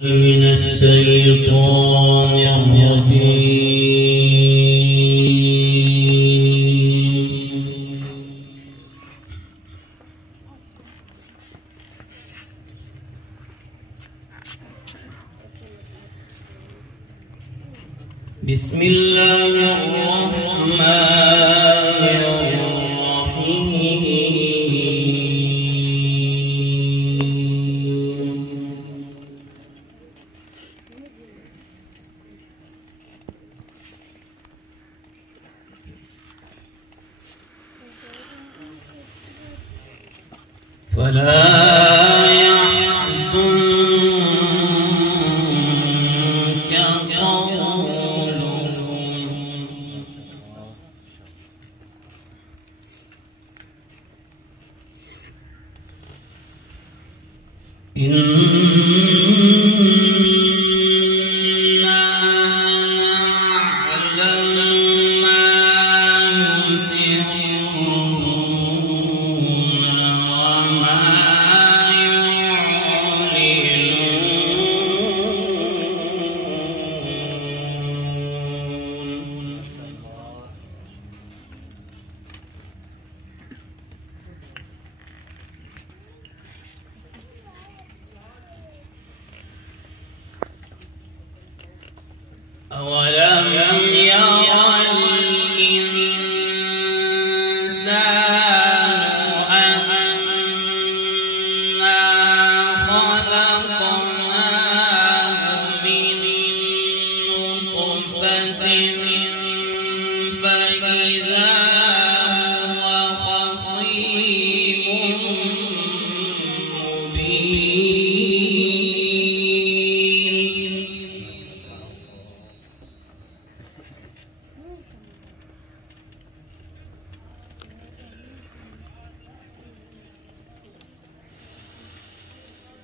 من الشيطان الرجيم. بسم الله الرحمن الرحيم. فلا يحزنك قولهم إنا نعلم ما يسرون وما يعلنون. أولم يرى الإنسان أنا خلقناه من نطفة فإذا هو خصيم مبين.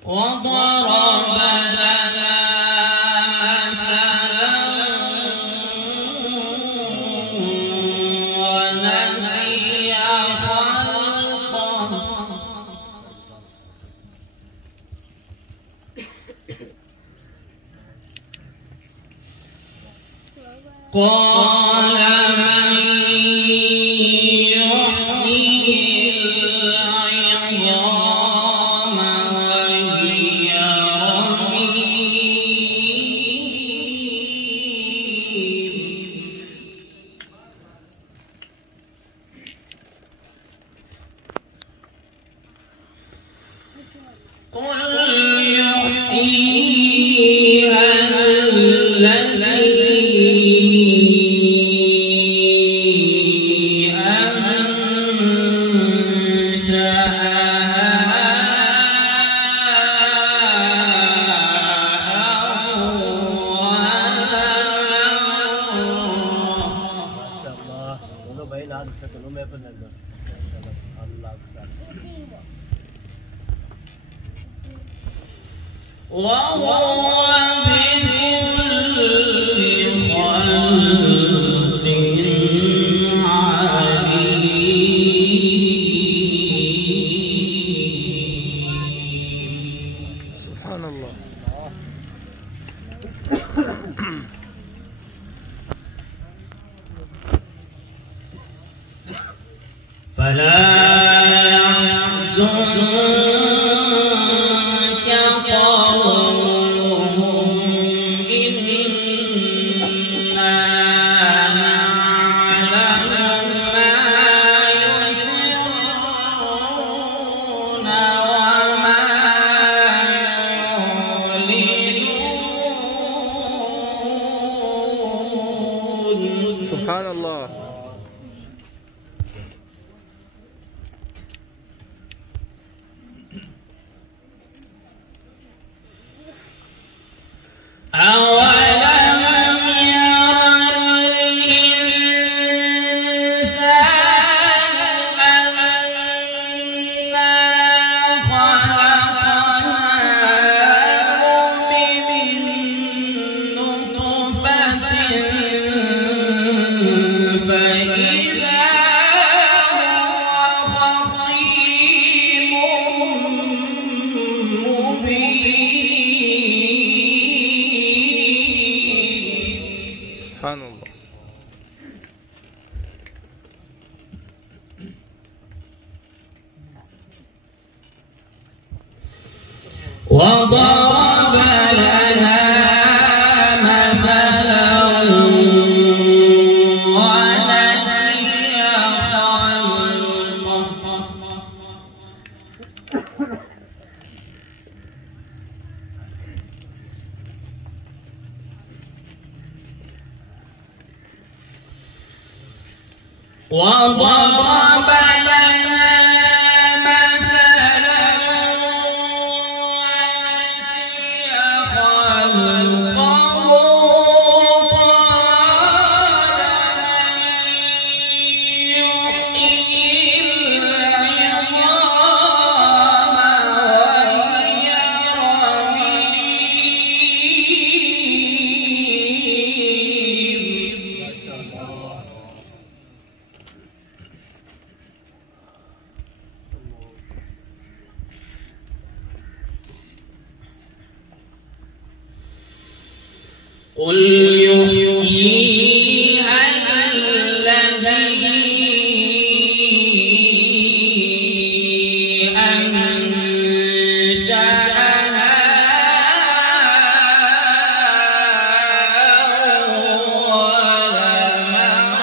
وضرب لنا مثلا ونسي خلقه قال من يحيي العظام وهي رميم. قل يحييها الذي وهو بكل خلق عليم. سبحان الله. فلا يحزنك قولهم إنا نعلم ما يسرون وما يعلنون. سبحان الله. أولم ير الإنسان أنا خلقناه من نطفة سبحان الله. وضرب لنا مثلا ونسي خلقه وضرب لنا مثلا ونسي خلقه قال من يحيي العظام وهي رميم. قل يحييها الذي أنشأها أول مرة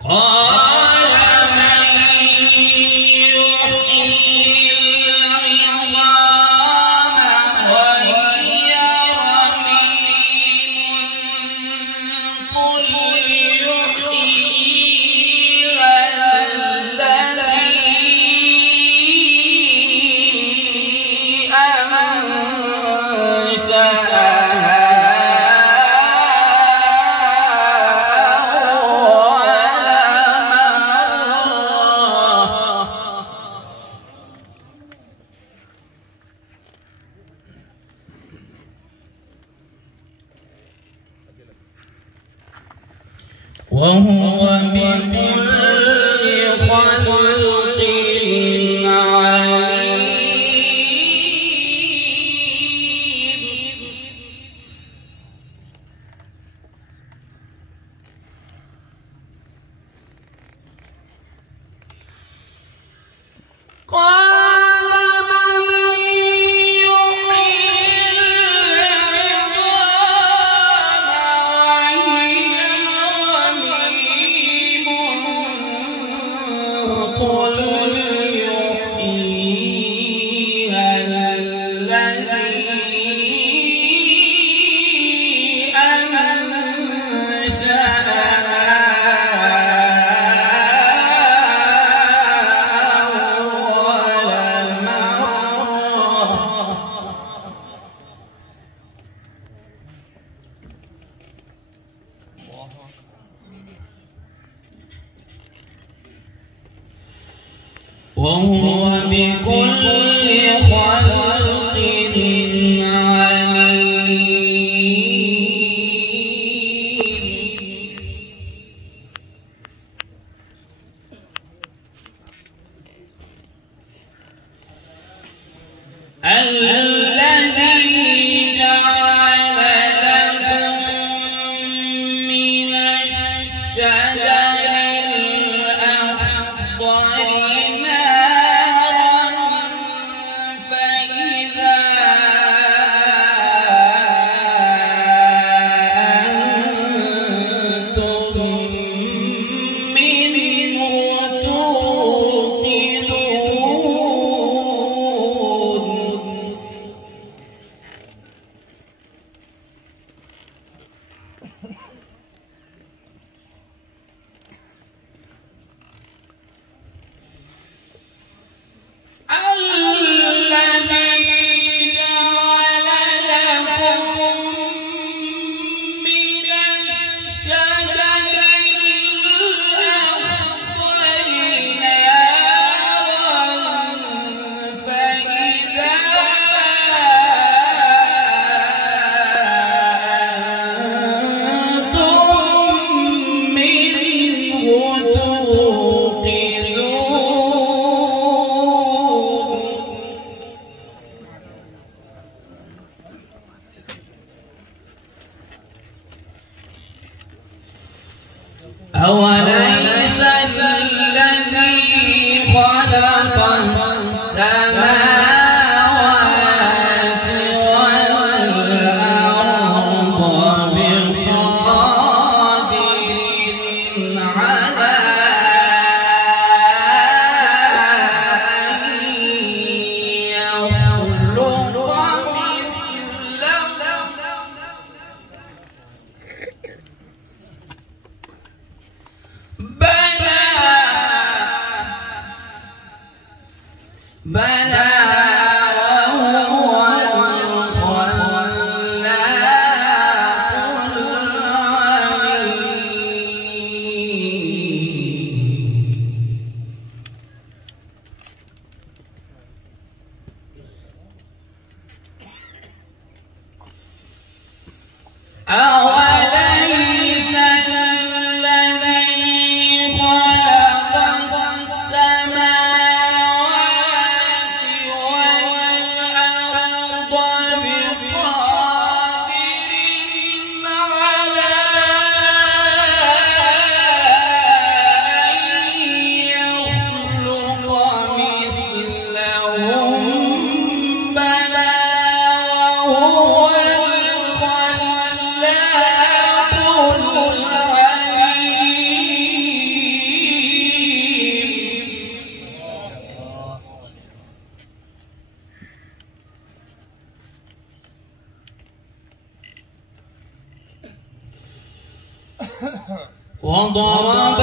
قال من يحيي العظام وهي رميم قل يحييها الذي وهو بكل خلق عليم. قال من يحيي العظام وهي رميم قل يحييها الذي وهو بكل خلق عليم. الذي جعل لكم من الشجر الأخضر نارا فإذا أنتم منه توقدون. أوليس الذي خلق السماوات والأرض بقادر على أن يخلق بلى وهو الخلاق العليم. أوليس الذي خلق السماوات والأرض بقادر على أن يخلق مثلهم بلى وهو الخلاق العليم. وضرب